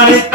not it.